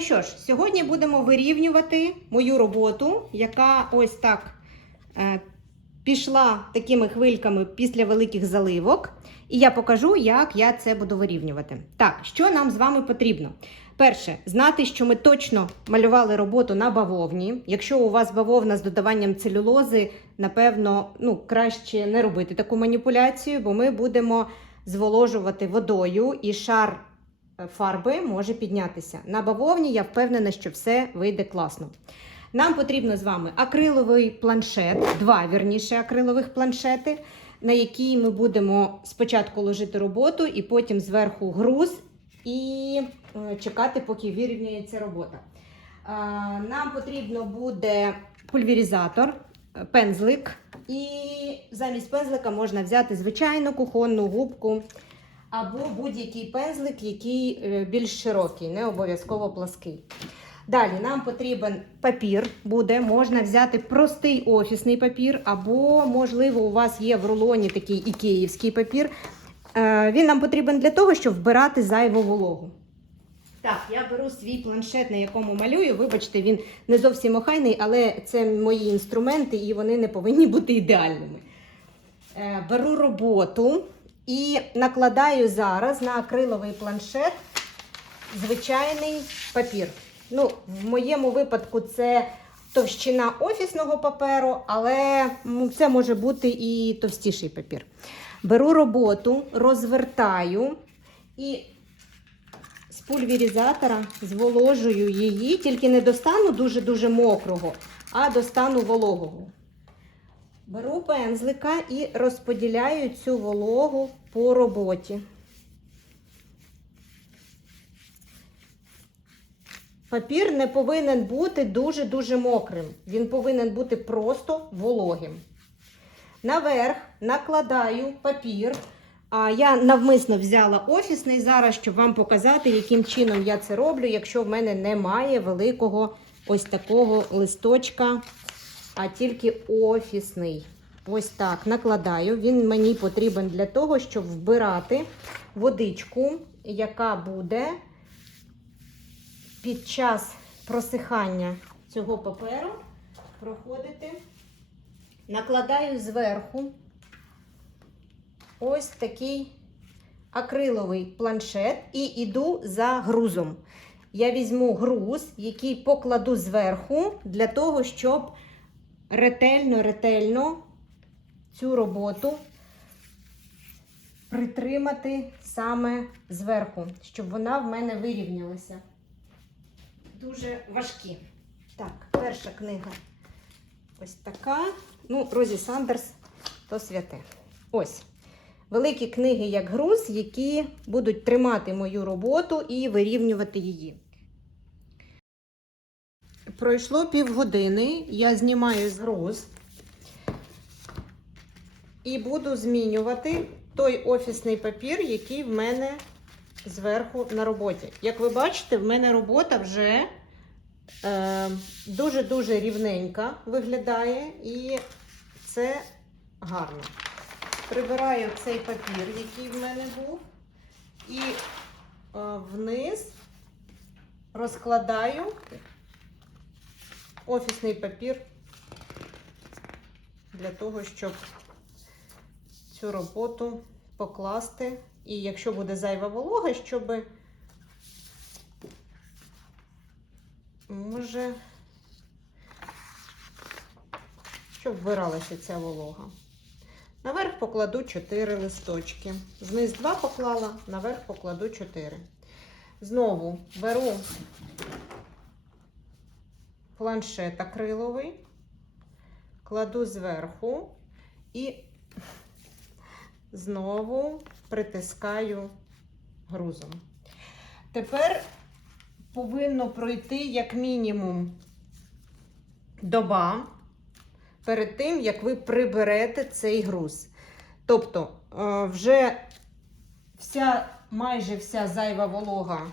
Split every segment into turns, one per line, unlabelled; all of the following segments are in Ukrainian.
що ж, сьогодні будемо вирівнювати мою роботу, яка ось так е, пішла такими хвильками після великих заливок. І я покажу, як я це буду вирівнювати. Так, що нам з вами потрібно? Перше, знати, що ми точно малювали роботу на бавовні. Якщо у вас бавовна з додаванням целюлози, напевно, ну, краще не робити таку маніпуляцію, бо ми будемо зволожувати водою і шар фарби може піднятися. На бавовні я впевнена, що все вийде класно. Нам потрібно з вами акриловий планшет, два вірніше акрилових планшети, на який ми будемо спочатку ложити роботу і потім зверху груз і е, чекати, поки вирівняється робота. Нам потрібно буде пульверізатор, пензлик, і замість пензлика можна взяти звичайну кухонну губку або будь-який пензлик, який е, більш широкий, не обов'язково плаский. Далі нам потрібен папір буде. Можна взяти простий офісний папір, або, можливо, у вас є в рулоні такий ікеївський папір. Е, Він нам потрібен для того, щоб вбирати зайву вологу. Так, я беру свій планшет, на якому малюю. Вибачте, він не зовсім охайний, але це мої інструменти і вони не повинні бути ідеальними. Е, Беру роботу і накладаю зараз на акриловий планшет звичайний папір. Ну, в моєму випадку це товщина офісного паперу, але це може бути і товстіший папір. Беру роботу, розвертаю і з пульверізатора зволожую її, тільки не достану дуже-дуже мокрого, а достану вологого. Беру пензлика і розподіляю цю вологу по роботі. Папір не повинен бути дуже-дуже мокрим. Він повинен бути просто вологим. Наверх накладаю папір. А я навмисно взяла офісний зараз, щоб вам показати, яким чином я це роблю, якщо в мене немає великого ось такого листочка, а тільки офісний. Ось так накладаю. Він мені потрібен для того, щоб вбирати водичку, яка буде під час просихання цього паперу проходити. Накладаю зверху ось такий акриловий планшет і йду за грузом. Я візьму груз, який покладу зверху, для того, щоб ретельно-ретельно цю роботу притримати саме зверху, щоб вона в мене вирівнялася. Дуже важкі. Так, перша книга ось така. Ну, Розі Сандерс то святе. Ось. Великі книги як груз, які будуть тримати мою роботу і вирівнювати її. Пройшло півгодини, я знімаю з груз і буду змінювати той офісний папір, який в мене зверху на роботі. Як ви бачите, в мене робота вже е, дуже-дуже рівненька виглядає, і це гарно. Прибираю цей папір, який в мене був, і е, вниз розкладаю офісний папір для того, щоб цю роботу покласти. І якщо буде зайва волога, щоб може, щоб вбиралася ця волога. Наверх покладу 4 листочки. Вниз 2 поклала, наверх покладу 4. Знову беру планшет акриловий, кладу зверху і знову притискаю грузом. Тепер повинно пройти як мінімум доба перед тим, як ви приберете цей груз. Тобто, е, вже вся, майже вся зайва волога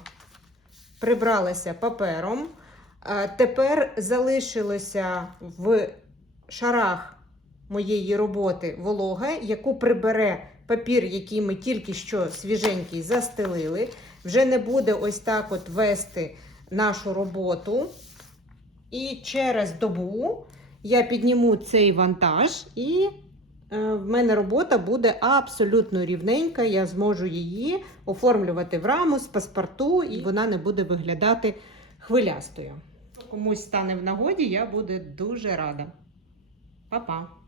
прибралася папером. Тепер залишилося в шарах моєї роботи волога, яку прибере папір, який ми тільки що свіженький застелили. Вже не буде ось так от вести нашу роботу. І через добу я підніму цей вантаж, і е, в мене робота буде абсолютно рівненька. Я зможу її оформлювати в раму з паспорту, і вона не буде виглядати хвилястою. Комусь стане в нагоді, я буду дуже рада. Па-па!